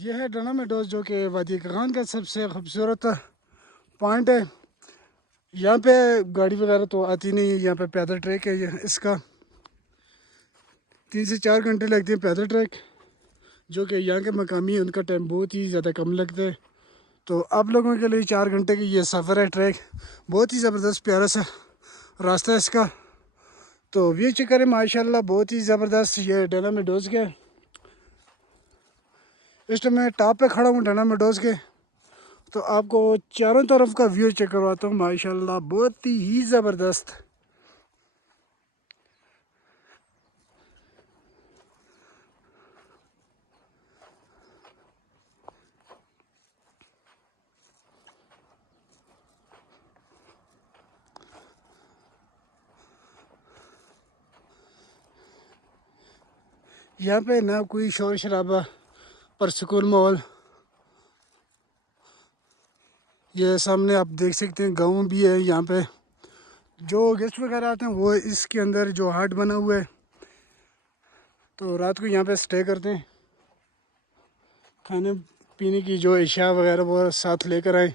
यह है डना मेडोज जो कि वादी खान का सबसे खूबसूरत पॉइंट है। यहाँ पे गाड़ी वगैरह तो आती नहीं है, यहाँ पे पैदल ट्रैक है। ये इसका 3 से 4 घंटे लगते हैं पैदल ट्रैक, जो कि यहाँ के मकामी हैं उनका टाइम बहुत ही ज़्यादा कम लगता है। तो आप लोगों के लिए 4 घंटे की ये सफ़र है ट्रैक, बहुत ही ज़बरदस्त प्यारा सा रास्ता है इसका। तो व्यू चेक करें माशाल्लाह, बहुत ही ज़बरदस्त। ये डना मेडोज के इस टाइम मैं टॉप पे खड़ा हूँ डना मेडोज के। तो आपको चारों तरफ का व्यू चेक करवाता हूँ माशाल्लाह, बहुत ही ज़बरदस्त। यहाँ पे ना कोई शोर शराबा, परसकून माहौल। ये सामने आप देख सकते हैं गाँव भी है यहाँ पे। जो गेस्ट वगैरह आते हैं वो इसके अंदर जो हाट बना हुआ है, तो रात को यहाँ पे स्टे करते हैं। खाने पीने की जो अशिया वगैरह वो साथ लेकर आए।